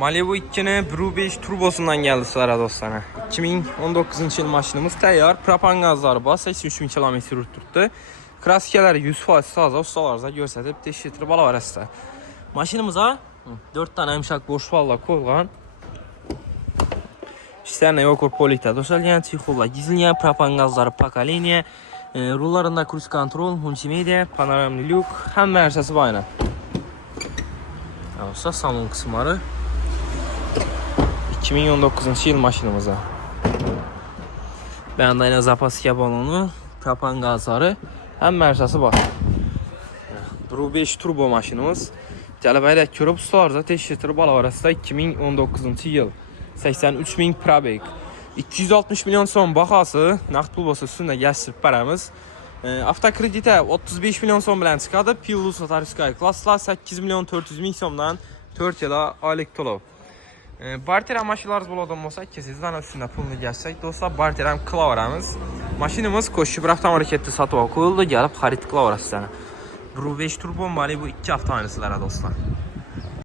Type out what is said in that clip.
Malibu 2'nin Brew 5 turbosundan geldi sizlere dostlar. 2019 yıl maşinimiz tayyor. Propan gazları bas 83 bin kilometre tuttu. Kraskeler 100% sazda ustalarınıza gösterip teşhirtirip alaverəsizlər. Maşinimize 4 tane emşak boş valla koyulan. İşlerine yok polite dosalyan, çiğhulla gizliyen, propan gazları pakaliniye, rullarında cruise control, multimedya, panoramli lük, hem versesi bayna. Olsa salon kısımları 2019 yıl maşinimize. Ben de yine zapaskiya balonu, propan gazları, hem versesi var. Brew 5 turbo maşinimiz. Gəlibəylə körüb ustalarca teşhirtirib alaverəsizlər 2019 yıl. 83 bin probek. 260 milyon son baxası, naqd pul olsa üstündə gəzdirib bərəmiz. Avtokreditə 35 milyon son bilən çıxadı. Pillusa Tariskay klasslar 8 milyon 400 min somdan 4 yıla aylık tolov. Barterəm maşinlarınız bol adam olsa kesizdən üstündə pulunu gəzsək dostlar, barterəm klavarəmiz. Maşinimiz koşu bir avtomarketdə satığa koyuldu, gəlib xarit klavarəsi sənə. Brew 5 turbo Malibu 2 avtomobilçilərə dostlar.